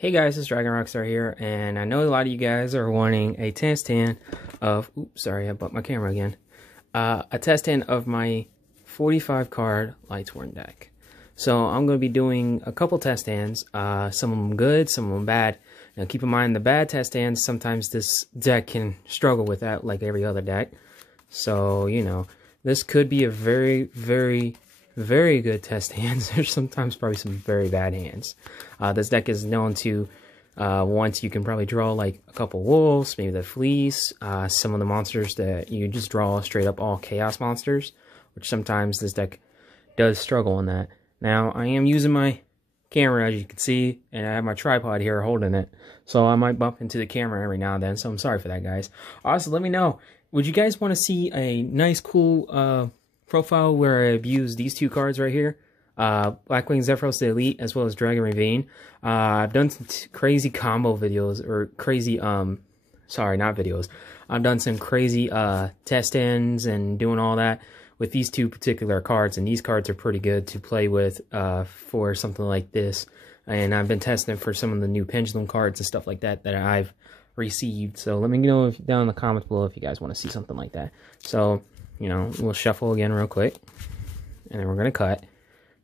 Hey guys, it's Dragon Rockstar here, and I know a lot of you guys are wanting a test stand of, oops, sorry, I bumped my camera again, a test stand of my 45 card Lightsworn deck. So I'm going to be doing a couple test stands, some of them good, some of them bad. Now keep in mind the bad test stands, sometimes this deck can struggle with that like every other deck. So, you know, this could be a very good test hands. There's sometimes probably some very bad hands. This deck is known to, once you can probably draw like a couple wolves, maybe the fleece, some of the monsters that you just draw straight up all chaos monsters, which sometimes this deck does struggle on that. Now, I am using my camera, as you can see, and I have my tripod here holding it, so I might bump into the camera every now and then, so I'm sorry for that, guys. Also, let me know, would you guys want to see a nice, cool, profile where I've used these two cards right here, Blackwing Zephyros the Elite as well as Dragon Ravine. I've done some crazy combo videos, or crazy, sorry, not videos. I've done some crazy test ends and doing all that with these two particular cards, and these cards are pretty good to play with for something like this. And I've been testing for some of the new Pendulum cards and stuff like that that I've received. So let me know down in the comments below if you guys want to see something like that. So, you know, we'll shuffle again real quick, and then we're going to cut, and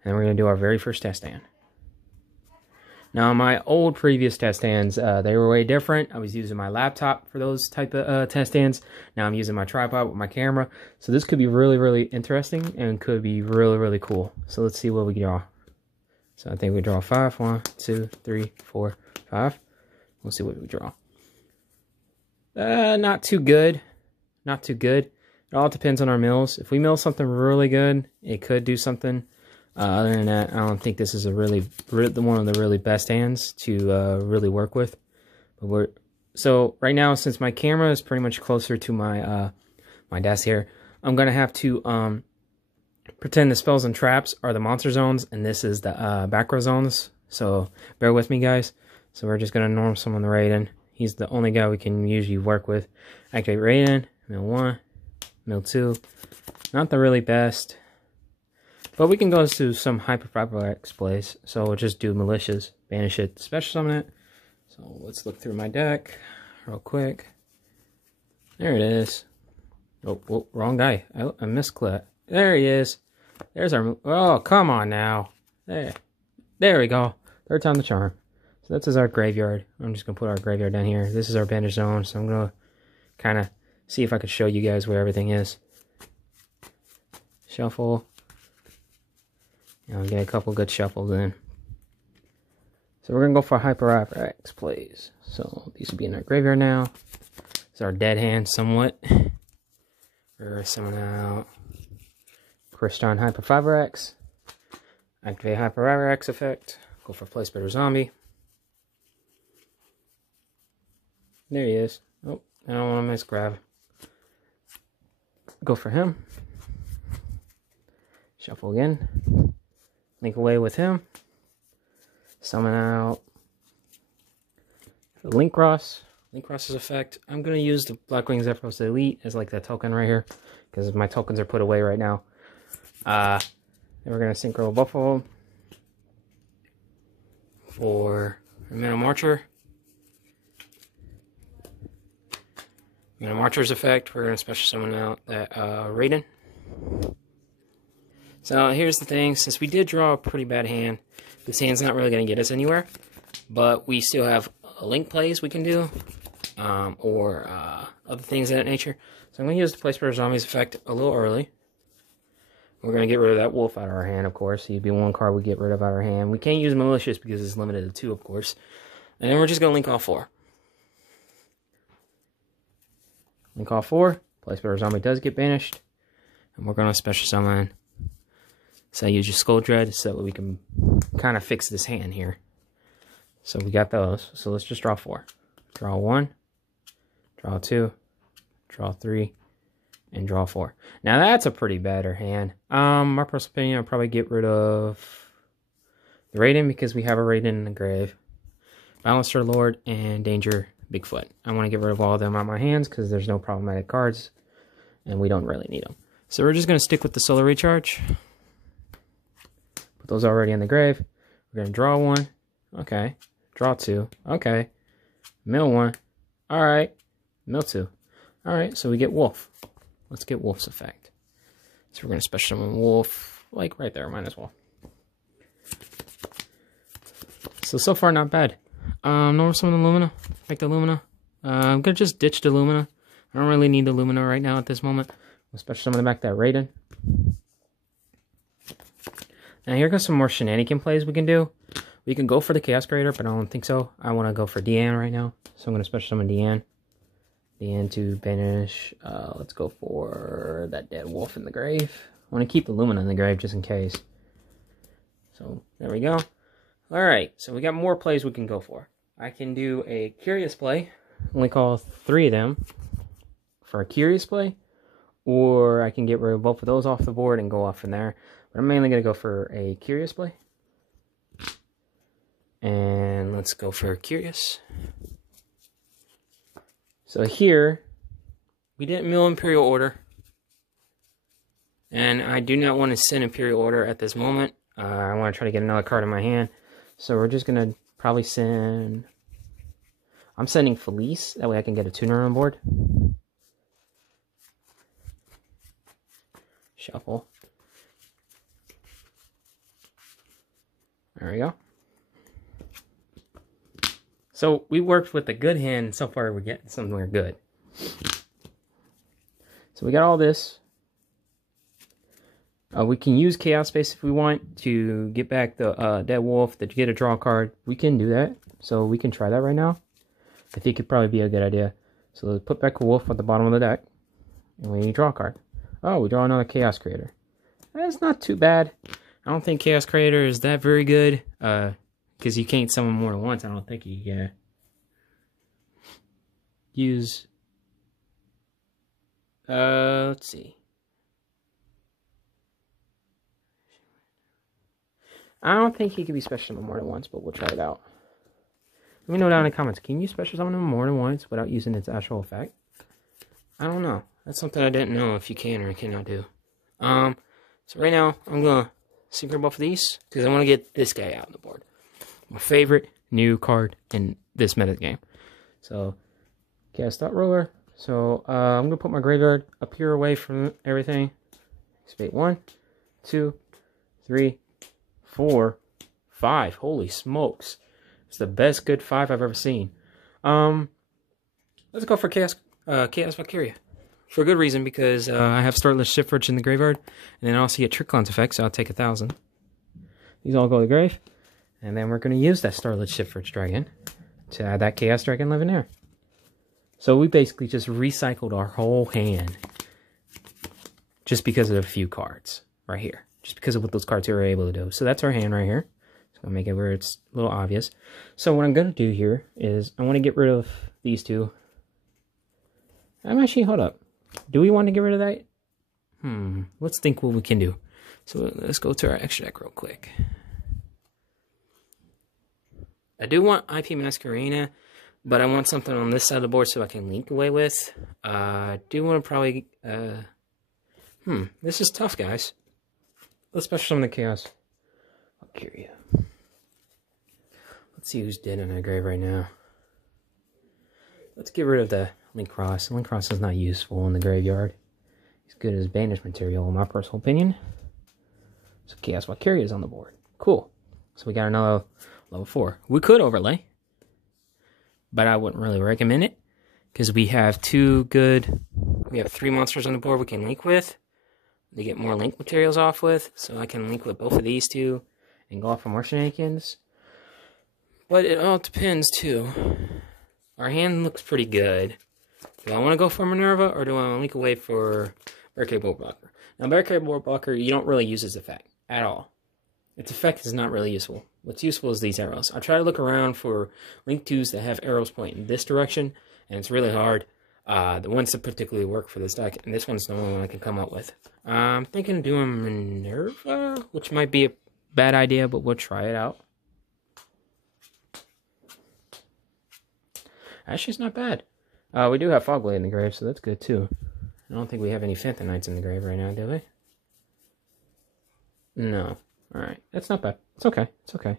then we're going to do our very first test stand. Now, my old previous test stands, they were way different. I was using my laptop for those type of test stands. Now I'm using my tripod with my camera. So this could be really interesting, and could be really cool. So let's see what we draw. So I think we draw 5. 1, 2, 3, 4, 5. We'll see what we draw. Not too good. Not too good. It all depends on our mills. If we mill something really good, it could do something. Other than that, I don't think this is a one of the really best hands to really work with. But so right now, since my camera is pretty much closer to my my desk here, I'm gonna have to pretend the spells and traps are the monster zones, and this is the back row zones. So bear with me, guys. So we're just gonna norm summon the Raiden. He's the only guy we can usually work with. Activate Raiden. Mill 1. Mill 2, not the really best, but we can go to some Hyperfiber X plays, so we'll just do Malicious, banish it, special summon it. So let's look through my deck real quick. There it is. Oh, wrong guy. I misclicked. There he is. There's our, oh, come on now. There we go. Third time the charm. So that's our graveyard. I'm just going to put our graveyard down here. This is our banish zone, so I'm going to kind of see if I can show you guys where everything is. Shuffle. I'll get a couple good shuffles in. So we're going to go for Hyperfiber X plays. So these will be in our graveyard now. It's our dead hand somewhat. We're summoning out Crystron Hyperfiber X. Activate Hyperfiber X effect. Go for Place Better Zombie. There he is. Oh, I don't want to miss grab. Go for him. Shuffle again. Link away with him. Summon out the Linkross. Linkross's effect. I'm going to use the Blackwing Zephyros Elite as like that token right here, because my tokens are put away right now. Then we're going to Synchro Buffalo for a Mana Marcher. Marcher's effect, we're going to special summon out that Raiden. So here's the thing, since we did draw a pretty bad hand, this hand's not really going to get us anywhere, but we still have link plays we can do, or other things of that nature. So I'm going to use the Place Better Zombies effect a little early. We're going to get rid of that wolf out of our hand, of course. He'd be one card we get rid of out of our hand. We can't use Malicious because it's limited to 2, of course. And then we're just going to link all 4. Link all 4. Place Better Zombie does get banished. And we're going to special summon. So I use your Skull Dread so that we can kind of fix this hand here. So we got those. So let's just draw 4. Draw 1. Draw 2. Draw 3. And draw 4. Now that's a pretty better hand. My personal opinion, I'll probably get rid of the Raiden because we have a Raiden in the grave. Balancer Lord and Danger Bigfoot. I want to get rid of all of them out of my hands because there's no problematic cards and we don't really need them. So we're just going to stick with the Solar Recharge. Put those already in the grave. We're going to draw 1. Okay. Draw 2. Okay. Mill 1. Alright. Mill 2. Alright, so we get Wolf. Let's get Wolf's effect. So we're going to special summon Wolf, like right there, might as well. So far not bad. No summon the Lumina. Like the Lumina. I'm going to just ditch the Lumina. I don't really need the Lumina right now at this moment. I'll special summon back that Raiden. Now here goes some more shenanigan plays we can do. We can go for the Chaos Creator, but I don't think so. I want to go for Diane right now. So I'm going to special summon Diane. Diane to banish. Let's go for that dead wolf in the grave. I want to keep the Lumina in the grave just in case. So there we go. Alright, so we got more plays we can go for. I can do a Curious play. Only call 3 of them for a Curious play. Or I can get rid of both of those off the board and go off from there. But I'm mainly going to go for a Curious play. And let's go for Curious. So here, we didn't mill Imperial Order. And I do not want to send Imperial Order at this moment. I want to try to get another card in my hand. So we're just going to probably send... I'm sending Felice. That way I can get a tuner on board. Shuffle. There we go. So we worked with a good hand, and so far we're getting somewhere good. So we got all this. We can use Chaos Space if we want to get back the Dead Wolf, to get a draw card. We can do that. So we can try that right now. I think it'd probably be a good idea. So let's put back a wolf at the bottom of the deck. And we draw a card. Oh, we draw another Chaos Creator. That's not too bad. I don't think Chaos Creator is that very good. Because you can't summon more than once. I don't think you can use... let's see. I don't think he could be special summon more than once, but we'll try it out. Let me know down in the comments. Can you special summon him more than once without using its actual effect? I don't know. That's something I didn't know if you can or cannot do. So right now, I'm going to synchro both of these because I want to get this guy out on the board. My favorite new card in this meta game. So, cast Thought Ruler. So, I'm going to put my graveyard up here away from everything. Spade 1, 2, 3, 4, 5. Holy smokes. It's the best good 5 I've ever seen. Let's go for Chaos Valkyria. For a good reason, because I have Starless Shiftforge in the graveyard. And then I also get Tricklon's effect, so I'll take 1,000. These all go to the grave. And then we're going to use that Starless Shiftforge Dragon to add that Chaos Dragon living there. So we basically just recycled our whole hand. Just because of a few cards. Right here. Just because of what those cards we were able to do. So that's our hand right here. Just going to make it where it's a little obvious. So what I'm going to do here is I want to get rid of these two. Hold up. Do we want to get rid of that? Let's think what we can do. So let's go to our extra deck real quick. I do want IP Masquerena, but I want something on this side of the board so I can link away with. I do want to probably... this is tough, guys. Let's special summon the Chaos Valkyria. Let's see who's dead in our grave right now. Let's get rid of the Link Cross. Link Cross is not useful in the graveyard. He's good as banish material, in my personal opinion. So Chaos Valkyria is on the board. Cool. So we got another level 4. We could overlay, but I wouldn't really recommend it because we have 3 monsters on the board we can link with. To get more link materials off with, so I can link with both of these two and go off for more shenanigans. But it all depends too. Our hand looks pretty good. Do I want to go for Minerva or do I want to link away for Barricade Board Blocker? Now, Barricade Board Blocker, you don't really use its effect at all. Its effect is not really useful. What's useful is these arrows. I try to look around for Link 2s that have arrows pointing in this direction, and it's really hard. The ones that particularly work for this deck, and this one's the only one I can come up with. I'm thinking of doing Minerva, which might be a bad idea, but we'll try it out. Actually, it's not bad. We do have Fogblade in the grave, so that's good too. I don't think we have any Phantom Knights in the grave right now, do we? No. Alright, that's not bad. It's okay. It's okay.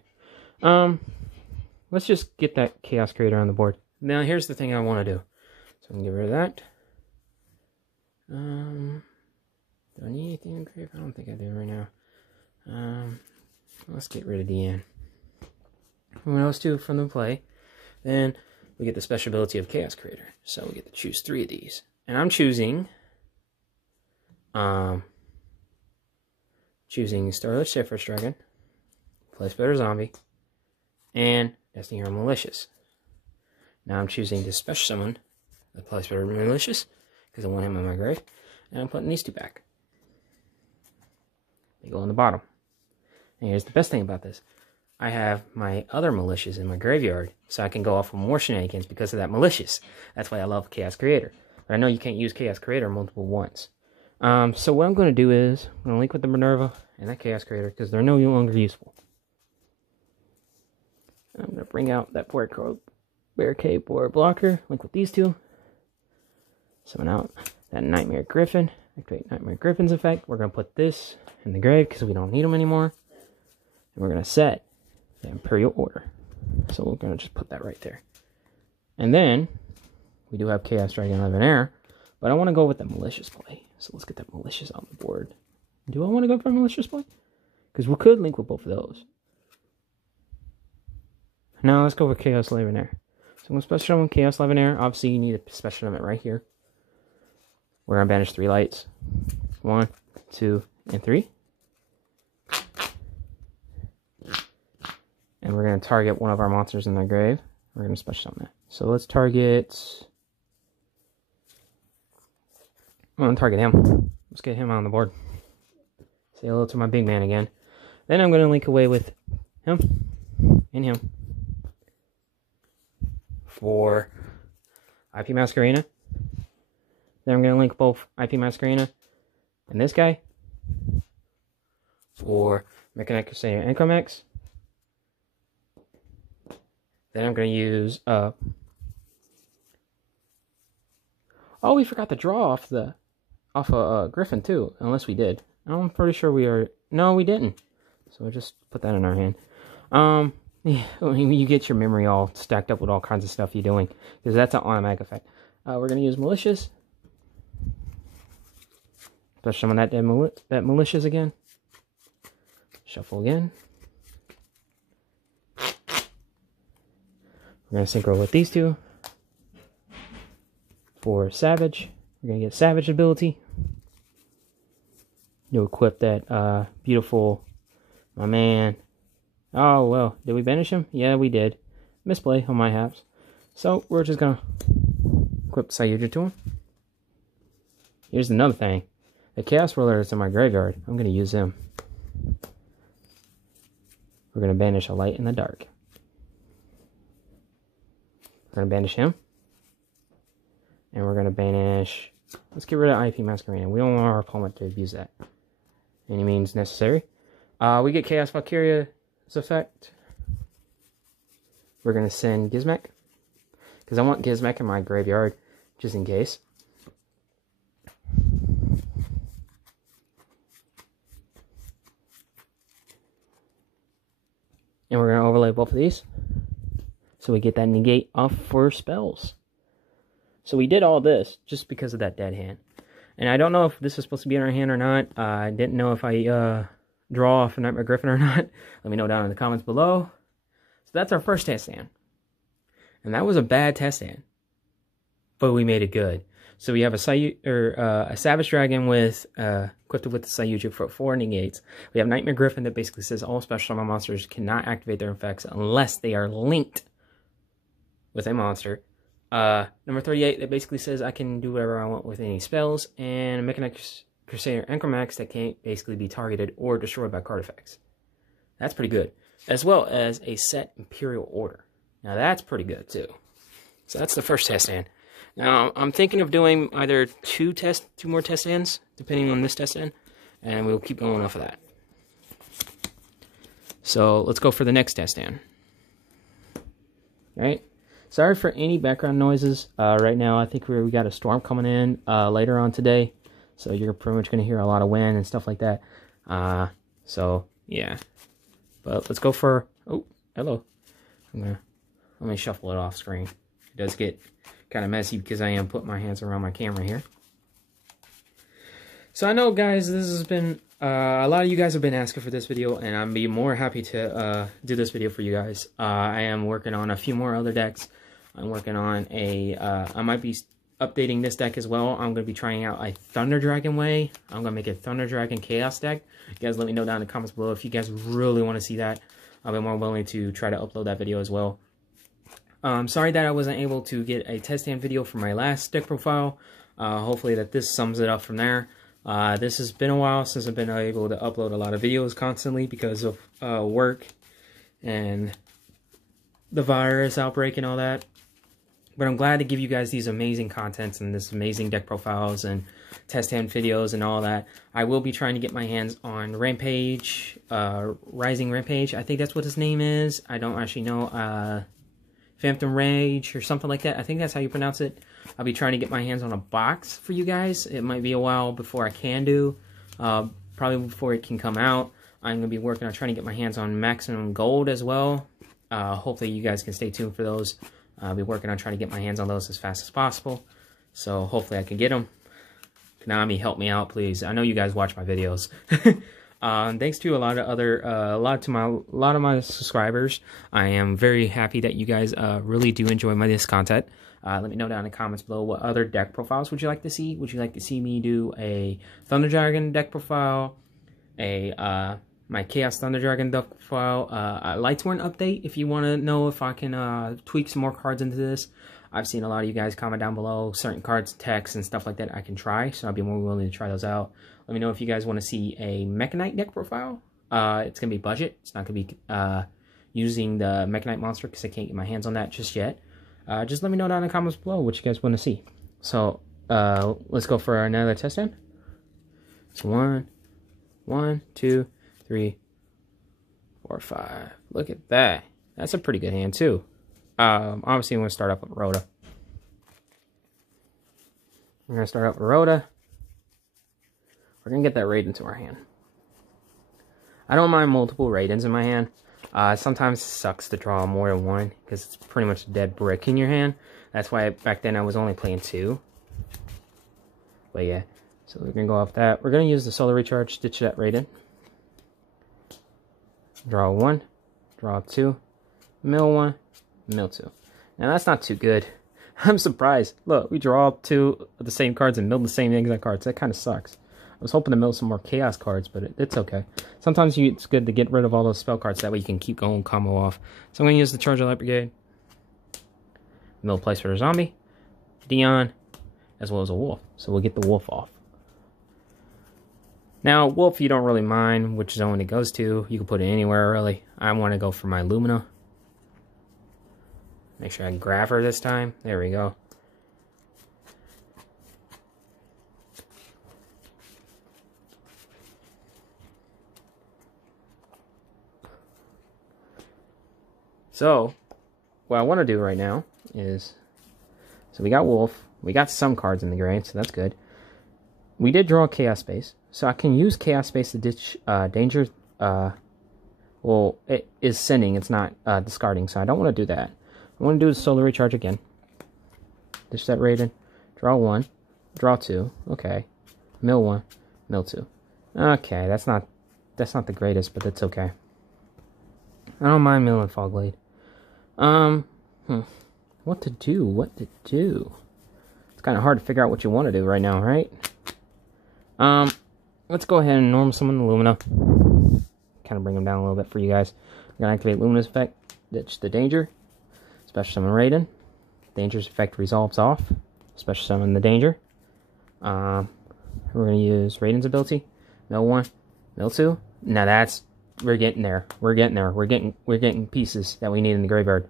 let's just get that Chaos Creator on the board. Now, here's the thing I want to do. So I'm going to get rid of that. Do I need anything engraved? I don't think I do right now. Let's get rid of DN. When those two from the play, then we get the special ability of Chaos Creator. So we get to choose 3 of these. And I'm choosing Starlight Shepherds Dragon, Place Better Zombie, and Destiny Hero Malicious. Now I'm choosing to special summon the Place Better Malicious, because I want him in my grave, and I'm putting these 2 back. They go on the bottom. And here's the best thing about this. I have my other Malicious in my graveyard, so I can go off of more shenanigans because of that Malicious. That's why I love Chaos Creator. But I know you can't use Chaos Creator multiple once. So what I'm going to do is, I'm going to link with the Minerva and that Chaos Creator, because they're no longer useful. I'm going to bring out that Barricade Board Blocker, link with these 2. Summon out that Nightmare Griffin, activate Nightmare Griffin's effect. We're going to put this in the grave, because we don't need them anymore. And we're going to set the Imperial Order. So we're going to just put that right there. And then, we do have Chaos Dragon Levinair, but I want to go with the Malicious play. So let's get that Malicious on the board. Do I want to go for a Malicious play? Because we could link with both of those. Now let's go with Chaos Levinair. So I'm going to special summon Chaos Levinair. Obviously you need a special summon right here. We're going to banish 3 lights. 1, 2, and 3. And we're going to target one of our monsters in their grave. We're going to special summon that. So let's target... I'm going to target him. Let's get him on the board. Say hello to my big man again. Then I'm going to link away with him and him for IP Masquerena. Then I'm going to link both IP Masquerena and this guy for Mechanic Crusader Incromex. Then I'm going to use... Oh, we forgot to draw off a Griffin too, unless we did. I'm pretty sure we are... No, we didn't. So we'll just put that in our hand. Yeah, you get your memory all stacked up with all kinds of stuff you're doing, because that's an automatic effect. We're going to use Malicious. Special summon that Malicious again. Shuffle again. We're going to synchro with these 2. For Savage, we're going to get Savage ability. You equip that beautiful, my man. Oh, well, did we banish him? Yeah, we did. Misplay on my haps. So, we're just going to equip Sayuja to him. Here's another thing. The Chaos Ruler is in my graveyard. I'm going to use him. We're going to banish a light in the dark. We're going to banish him. And we're going to banish... Let's get rid of IP Masquerena. We don't want our opponent to abuse that. Any means necessary. We get Chaos Valkyria's effect. We're going to send Gizmek. Because I want Gizmek in my graveyard, just in case. And we're going to overlay both of these. So we get that negate off for spells. So we did all this just because of that dead hand. And I don't know if this is supposed to be in our hand or not. I didn't know if I draw off a Nightmare Griffin or not. Let me know down in the comments below. So that's our first test stand. And that was a bad test stand. But we made it good. So we have a Savage Dragon with equipped with the Sayuja for 4 negates. We have Nightmare Griffin that basically says all special summon monsters cannot activate their effects unless they are linked with a monster. Number 38 that basically says I can do whatever I want with any spells, and Mechanic Crusader Incromex that can't basically be targeted or destroyed by card effects. That's pretty good. As well as a set Imperial Order. Now that's pretty good too. So that's the first test stand. Now I'm thinking of doing either 2 more test stands, depending on this test stand, and we'll keep going off of that. So let's go for the next test stand. Alright. Sorry for any background noises. Right now, I think we got a storm coming in later on today. So you're pretty much going to hear a lot of wind and stuff like that. So, yeah. But let's go for... Oh, hello. I'm going to Let me shuffle it off screen. It does get kind of messy because I am putting my hands around my camera here. So I know, guys, this has been, a lot of you guys have been asking for this video, and I'd be more happy to do this video for you guys. I am working on a few more other decks. I'm working on I might be updating this deck as well. I'm going to be trying out a Thunder Dragon Way. I'm going to make a Thunder Dragon Chaos deck. You guys let me know down in the comments below if you guys really want to see that. I'll be more willing to try to upload that video as well. Sorry that I wasn't able to get a test stand video for my last deck profile. Hopefully that this sums it up from there. This has been a while since I've been able to upload a lot of videos constantly because of work and the virus outbreak and all that. But I'm glad to give you guys these amazing contents and this amazing deck profiles and test hand videos and all that. I will be trying to get my hands on Rampage, Rising Rampage. I think that's what his name is. I don't actually know. Phantom Rage or something like that. I think that's how you pronounce it. I'll be trying to get my hands on a box for you guys. It might be a while before I can do. Probably before it can come out. I'm going to be working on trying to get my hands on Maximum Gold as well. Hopefully you guys can stay tuned for those. I'll be working on trying to get my hands on those as fast as possible. So hopefully I can get them. Konami, help me out, please. I know you guys watch my videos. Thanks to a lot of my subscribers. I am very happy that you guys really do enjoy this content. Let me know down in the comments below what other deck profiles would you like to see. Would you like to see me do a Thunder Dragon deck profile, my Chaos Thunder Dragon deck profile, a Lightsworn update if you want to know if I can tweak some more cards into this. I've seen a lot of you guys comment down below certain cards, text, and stuff like that I can try, so I'll be more willing to try those out. Let me know if you guys want to see a Mekk-Knight deck profile. It's going to be budget. It's not going to be using the Mekk-Knight monster because I can't get my hands on that just yet. Just let me know down in the comments below what you guys want to see. So, let's go for another test hand. So, 1, 2, 3, 4, 5. Look at that. That's a pretty good hand, too. Obviously, I'm going to start up with Rhoda. We're going to start up with Rhoda. We're going to get that Raiden into our hand. I don't mind multiple Raidens in my hand. Sometimes it sucks to draw more than one because it's pretty much a dead brick in your hand. That's why back then I was only playing 2. But yeah, so we're going to go off that. We're going to use the Solar Recharge, stitch that Raiden. Draw 1, draw 2, mill 1, mill 2. Now that's not too good. I'm surprised. Look, we draw 2 of the same cards and mill the same exact cards. That kind of sucks. I was hoping to mill some more Chaos cards, but it's okay. Sometimes it's good to get rid of all those spell cards. That way you can keep going combo off. So I'm going to use the Charge of Light Brigade. Mill place for a zombie. Dion. As well as a wolf. So we'll get the wolf off. Now, wolf you don't really mind which zone it goes to. You can put it anywhere, really. I want to go for my Lumina. Make sure I grab her this time. There we go. So, what I want to do right now is, so we got Wolf, we got some cards in the grade, so that's good. We did draw Chaos Space, so I can use Chaos Space to ditch Danger. Well, it is sending, it's not discarding, so I don't want to do that. I want to do the Solar Recharge again. Ditch that Raiden, draw 1, draw 2, okay. Mill 1, mill 2. Okay, that's not the greatest, but that's okay. I don't mind milling Fogblade. What to do? It's kind of hard to figure out what you want to do right now, right? Let's go ahead and normal summon the Lumina. Kind of bring them down a little bit for you guys. I'm going to activate Lumina's effect, ditch the Danger, special summon Raiden. Danger's effect resolves off, special summon the Danger. We're going to use Raiden's ability, mill 1, mill 2. Now we're getting there. We're getting pieces that we need in the graveyard.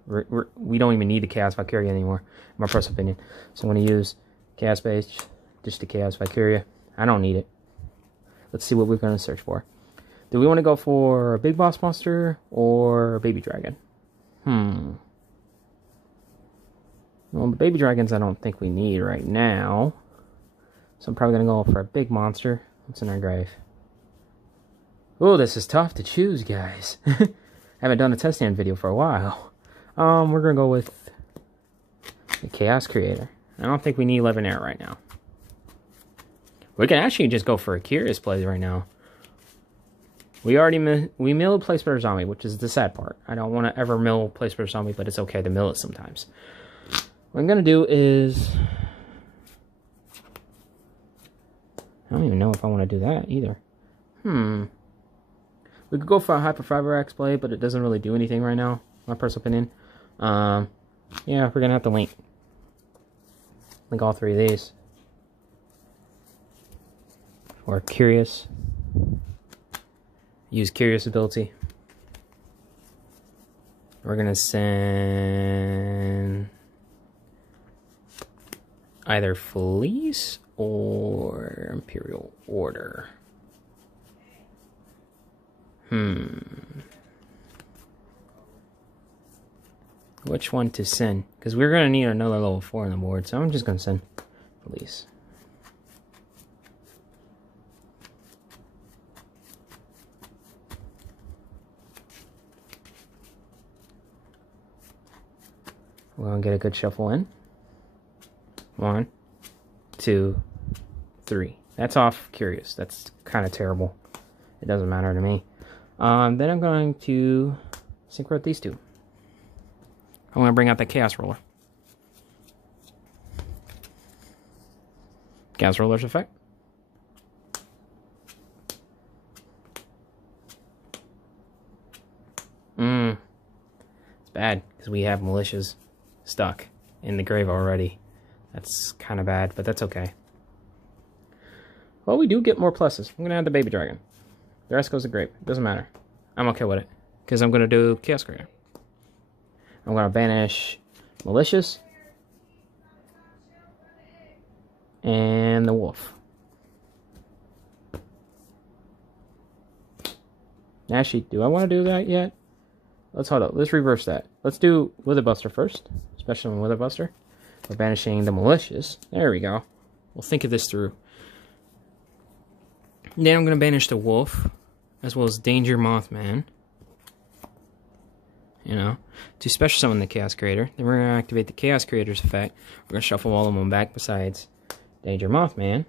We don't even need the Chaos Valkyria anymore, in my personal opinion. So I'm going to use Chaos Base, just the Chaos Valkyria. I don't need it. Let's see what we're going to search for. Do we want to go for a big boss monster or a baby dragon? Well, the baby dragons I don't think we need right now. So I'm probably going to go for a big monster. What's in our grave? Oh, this is tough to choose, guys. I haven't done a test stand video for a while. We're gonna go with the Chaos Creator. I don't think we need Levinair right now. We can actually just go for a Curious play right now. We already we milled Place Better Zombie, which is the sad part. I don't want to ever mill Place Better Zombie, but it's okay to mill it sometimes. What I'm gonna do is, I don't even know if I want to do that either. We could go for a Hyper Fiber X play, but it doesn't really do anything right now, my personal opinion. Yeah, we're gonna have to link all three of these. Or Curious. Use Curious ability. We're gonna send either Fleece or Imperial Order. Which one to send? Because we're going to need another level 4 on the board, so I'm just going to send Fleece. We're going to get a good shuffle in. 1, 2, 3. That's off Curious. That's kind of terrible. It doesn't matter to me. Then I'm going to synchro with these two. I'm going to bring out the Chaos Roller. Chaos Roller's effect. It's bad, because we have Militias stuck in the grave already. That's kind of bad, but that's okay. Well, we do get more pluses. I'm going to add the Baby Dragon. The rest goes to grave. It doesn't matter. I'm okay with it, because I'm going to do Chaos Creator. I'm going to banish Malicious and the Wolf. Actually, do I want to do that yet? Let's hold up. Let's reverse that. Let's do Witherbuster first, especially on Witherbuster. We're banishing the Malicious. There we go. We'll think of this through. Then I'm going to banish the Wolf, as well as Danger Mothman. You know, to special summon the Chaos Creator. Then we're going to activate the Chaos Creator's effect. We're going to shuffle all of them back besides Danger Mothman.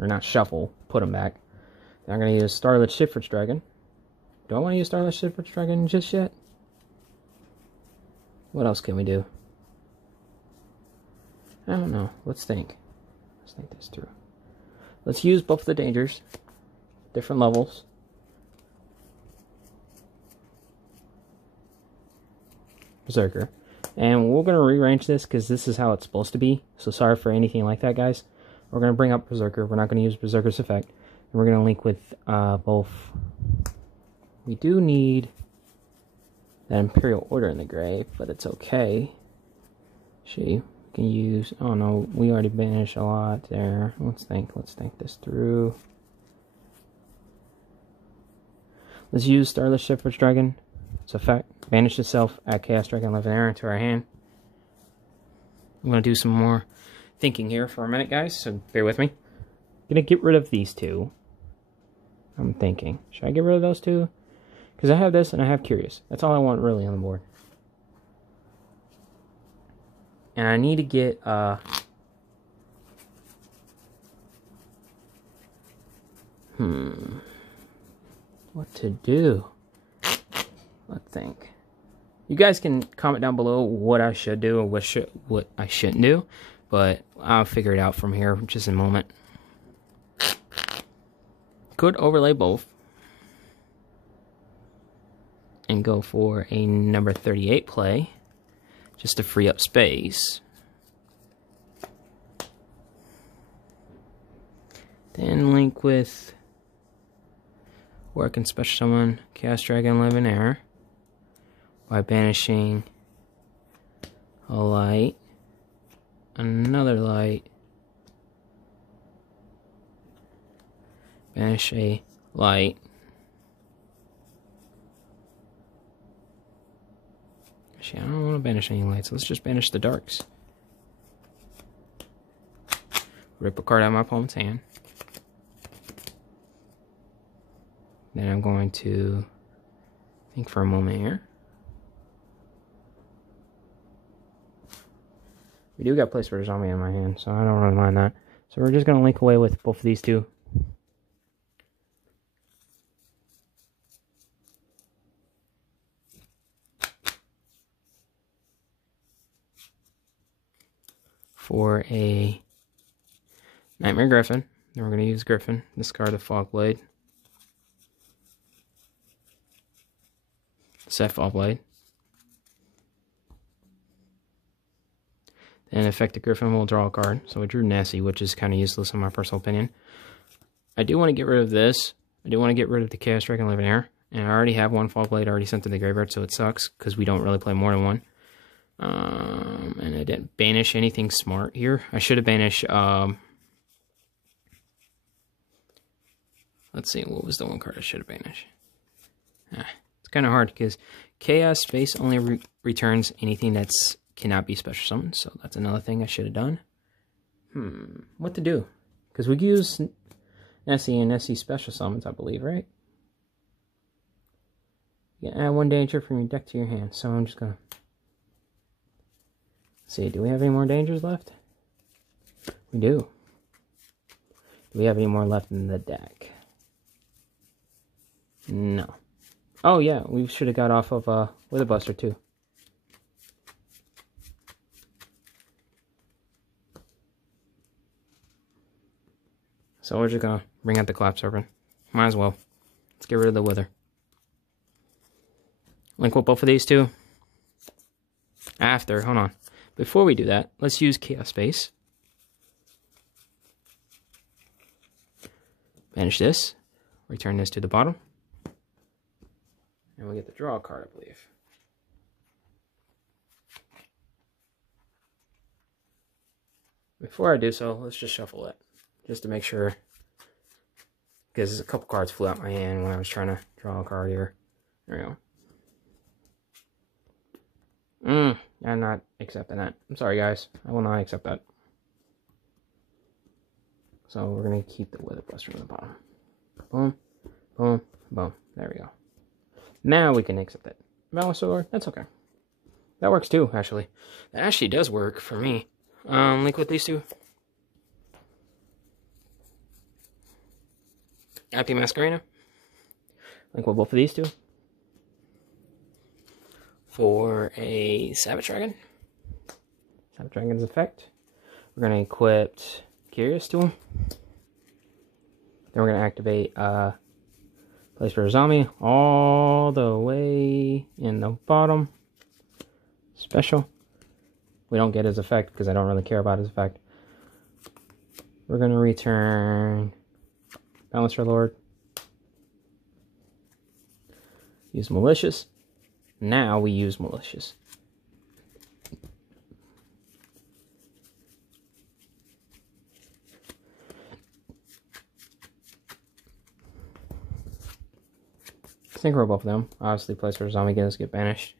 Or not shuffle, put them back. Then I'm going to use Starlit Shifrich Dragon. Do I want to use Starlit Shifrich Dragon just yet? What else can we do? I don't know. Let's think. Let's think this through. Let's use both the dangers. Different levels. Berserker. And we're going to rearrange this because this is how it's supposed to be. So sorry for anything like that, guys. We're going to bring up Berserker. We're not going to use Berserker's effect. And we're going to link with both. We do need that Imperial Order in the grave, but it's okay. We can use... Oh no, we already banished a lot there. Let's think this through. Let's use Starless Shepherd's Dragon. Its effect. Banish itself, add Chaos Dragon Levinair into our hand. I'm going to do some more thinking here for a minute, guys, so bear with me. I'm going to get rid of these two. I'm thinking. Should I get rid of those two? Because I have this and I have Curious. That's all I want really on the board. And I need to get... what to do? Let's think. You guys can comment down below what I should do or what I shouldn't do, but I'll figure it out from here just in a moment. Could overlay both and go for a number 38 play just to free up space. Then link with work and special summon Chaos Dragon Levinair by banishing a light, another light, banish a light, actually I don't want to banish any lights, let's just banish the darks. Rip a card out of my opponent's hand. Then I'm going to think for a moment here. We do got Place Zombie in my hand, so I don't really mind that. So we're just going to link away with both of these two. For a Nightmare Griffin. Then we're going to use Griffin, discard the Fog Blade. Set Fog Blade. Then Affected Griffin will draw a card. So we drew Nessie, which is kind of useless in my personal opinion. I do want to get rid of this. I do want to get rid of the Chaos Dragon Livenair. And I already have one Fog Blade already sent to the graveyard, so it sucks, because we don't really play more than one. And I didn't banish anything smart here. I should have banished, let's see, what was the one card I should have banished? It's kind of hard, because Chaos Space only returns anything that's cannot be special summoned, so that's another thing I should have done. What to do? Because we use Nessie and Nessie special summons, I believe, right? You can add 1 danger from your deck to your hand, so I'm just gonna see, do we have any more dangers left? We do. Do we have any more left in the deck? No. Oh yeah, we should have got off of Witherbuster too. So we're just gonna bring out the Collapse Serpent. Might as well. Let's get rid of the Wither. Link with both of these two. Hold on. Before we do that, let's use Chaos Space. Banish this. Return this to the bottom. And we get the draw card, I believe. Before I do so, let's just shuffle it. Just to make sure. Because a couple cards flew out my hand when I was trying to draw a card here. There we go. I'm not accepting that. I'm sorry, guys. I will not accept that. So we're going to keep the Witherbuster on the bottom. Boom, boom, boom. There we go. Now we can accept it. Valor Sword, that's okay. That works too, actually. That actually does work for me. Link with these two. Happy Masquerena. Link with both of these two. For a Savage Dragon. Savage Dragon's effect. We're going to equip Curious to him. Then we're going to activate Place for a Zombie all the way in the bottom. Special. We don't get his effect because I don't really care about his effect. We're going to return Balancer Lord. Use Malicious. Now we use Malicious. Synchro both of them. Obviously, Place for a Zombie get banished.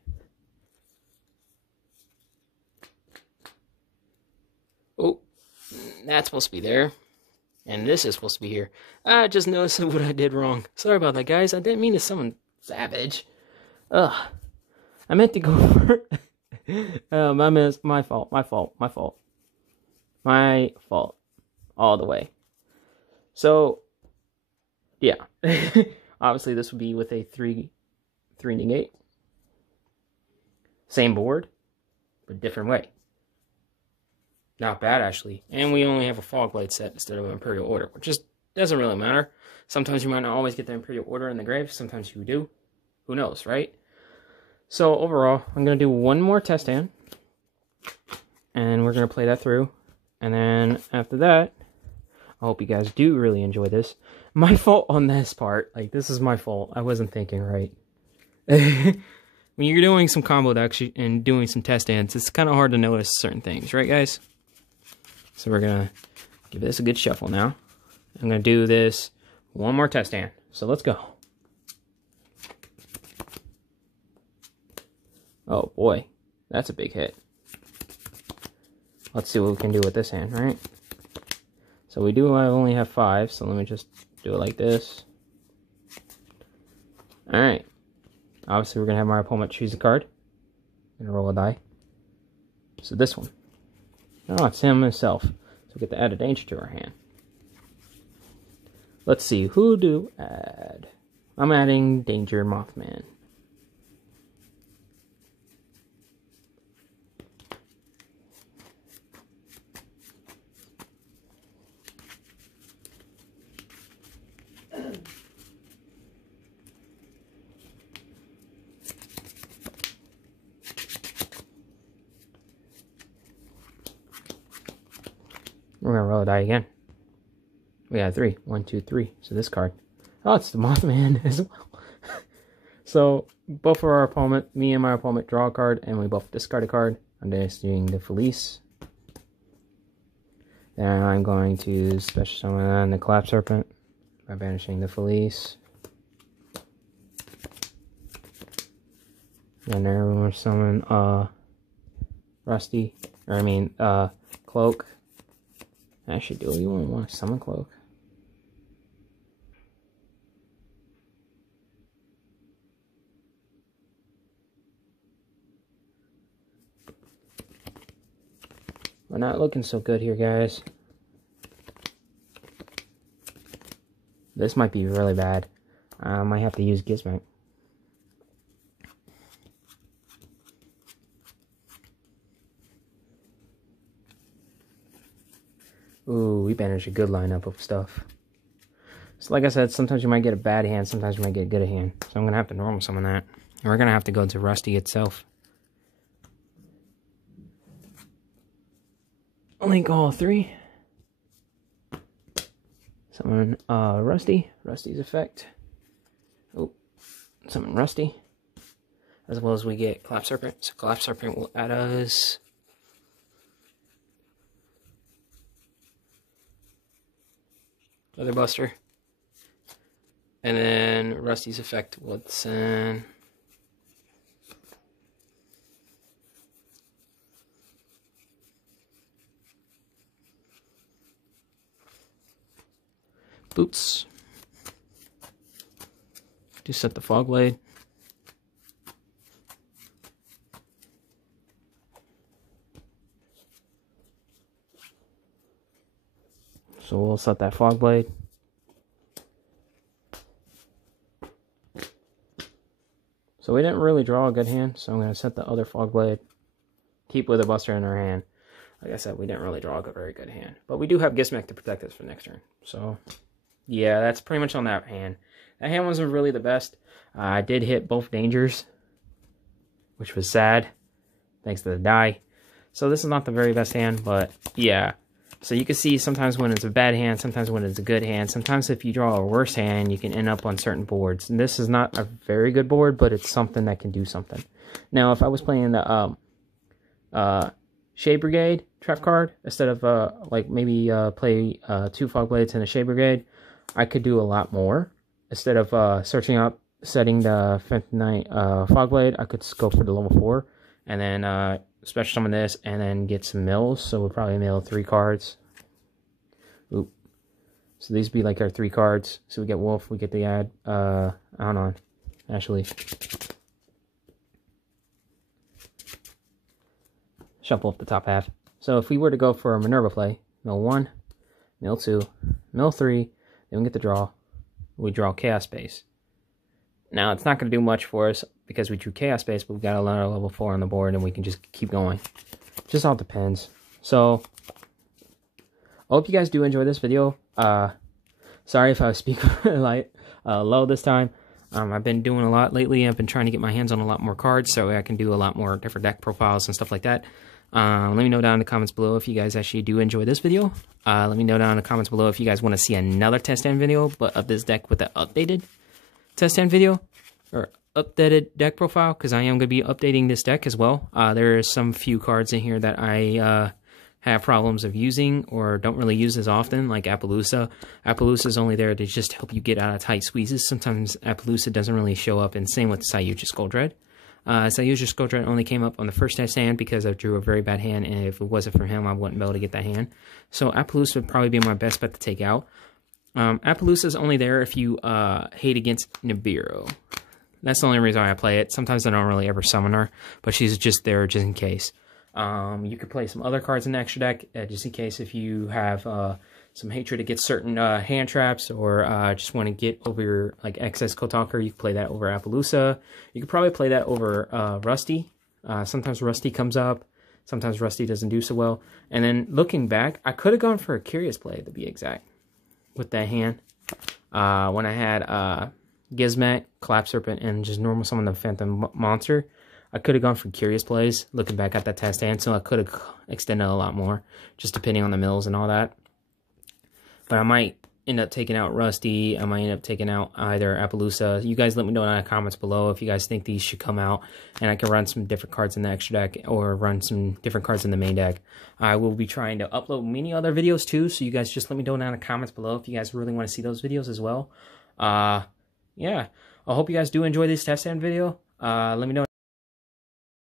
Oh, that's supposed to be there. And this is supposed to be here. I just noticed what I did wrong. Sorry about that, guys. I didn't mean to summon Savage. Ugh. I meant to go for my fault. My fault. All the way. So, yeah. Obviously, this would be with a 3 negate. Same board, but different way. Not bad, actually. And we only have a Fog Blade set instead of an Imperial Order, which just doesn't really matter. Sometimes you might not always get the Imperial Order in the grave. Sometimes you do. Who knows, right? So, overall, I'm going to do one more test hand. And we're going to play that through. And then, after that, I hope you guys do really enjoy this. My fault on this part. Like, this is my fault. I wasn't thinking right. When you're doing some combo decks and doing some test hands, it's kind of hard to notice certain things, right, guys? So we're going to give this a good shuffle now. I'm going to do this one more test hand. So let's go. Oh, boy. That's a big hit. Let's see what we can do with this hand, right? So we do only have 5, so let me just do it like this. Alright. Obviously, we're going to have my opponent choose a card. I'm going to roll a die. So this one. Oh, it's him himself. So we get to add a danger to our hand. Let's see, who do add? I'm adding Danger Mothman. We're gonna roll a die again. We got 3. 1, 2, 3. So this card. Oh, it's the Mothman as well. So both of our opponent, me and my opponent, draw a card, and we both discard a card. I'm just doing the Felice. Then I'm going to special summon the Collapse Serpent by banishing the Felice. And then we're going to summon Rusty, or I mean Cloak. Actually, do you want to summon Cloak? We're not looking so good here, guys. This might be really bad. I might have to use Gizmo. Ooh, we banished a good lineup of stuff. So like I said, sometimes you might get a bad hand, sometimes you might get a good hand. So I'm going to have to normal summon that. And we're going to have to go to Rusty itself. Link all 3. Summon Rusty. Rusty's effect. Oh, summon Rusty. As well as we get Collapse Serpent. So Collapse Serpent will add us Leather Buster. And then Rusty's effect will send Boots. Do set the Fog Blade. So we'll set that Fog Blade. So we didn't really draw a good hand, so I'm going to set the other Fog Blade. Keep with a Buster in our hand. Like I said, we didn't really draw a very good hand. But we do have Gizmek to protect us for next turn. So, yeah, that's pretty much on that hand. That hand wasn't really the best. I did hit both dangers, which was sad, thanks to the die. So this is not the very best hand, but yeah. So you can see sometimes when it's a bad hand, sometimes when it's a good hand. Sometimes if you draw a worse hand, you can end up on certain boards. And this is not a very good board, but it's something that can do something. Now, if I was playing the Shade Brigade trap card, instead of like maybe play 2 Fog Blades and a Shade Brigade, I could do a lot more. Instead of searching up, setting the Fifth Night Fog Blade, I could go for the level 4, and then special summon this, and then get some mills. So we'll probably mill 3 cards. Oop. So these be like our 3 cards. So we get Wolf, we get the add, I don't know, actually. Shuffle up the top half. So if we were to go for a Minerva play, mill 1, mill 2, mill 3, then we get the draw. We draw Chaos Space. Now, it's not going to do much for us because we drew Chaos Space, but we got another level 4 on the board, and we can just keep going. Just all depends. So, I hope you guys do enjoy this video. Sorry if I was speaking like low this time. I've been doing a lot lately. I've been trying to get my hands on a lot more cards, so I can do a lot more different deck profiles and stuff like that. Let me know down in the comments below if you guys actually do enjoy this video. Let me know down in the comments below if you guys want to see another test stand video, but of this deck with the updated test stand video, or updated deck profile, because I am going to be updating this deck as well. There are some few cards in here that I have problems of using or don't really use as often, like Appaloosa. Appaloosa is only there to just help you get out of tight squeezes. Sometimes Appaloosa doesn't really show up, and same with Sayuja Skuldred. Sayuja Skuldred only came up on the first test hand because I drew a very bad hand, and if it wasn't for him, I wouldn't be able to get that hand. So Appaloosa would probably be my best bet to take out. Appaloosa is only there if you hate against Nibiru. That's the only reason I play it. Sometimes I don't really ever summon her, but she's just there just in case. You could play some other cards in the extra deck, just in case if you have some hatred against certain hand traps, or just want to get over your excess Kotalker. You can play that over Appaloosa. You could probably play that over Rusty. Sometimes Rusty comes up. Sometimes Rusty doesn't do so well. And then looking back, I could have gone for a Curious Play, to be exact, with that hand. When I had Gizmek, Collapse Serpent, and just normal summon the Phantom Monster, I could have gone for Curious Plays, looking back at that test hand, so I could have extended a lot more, just depending on the mills and all that. But I might end up taking out Rusty. I might end up taking out either Appaloosa. You guys let me know in the comments below if you guys think these should come out, and I can run some different cards in the extra deck, or run some different cards in the main deck. I will be trying to upload many other videos too, so you guys just let me know down in the comments below if you guys really want to see those videos as well. Yeah, I hope you guys do enjoy this test stand video. Let me know.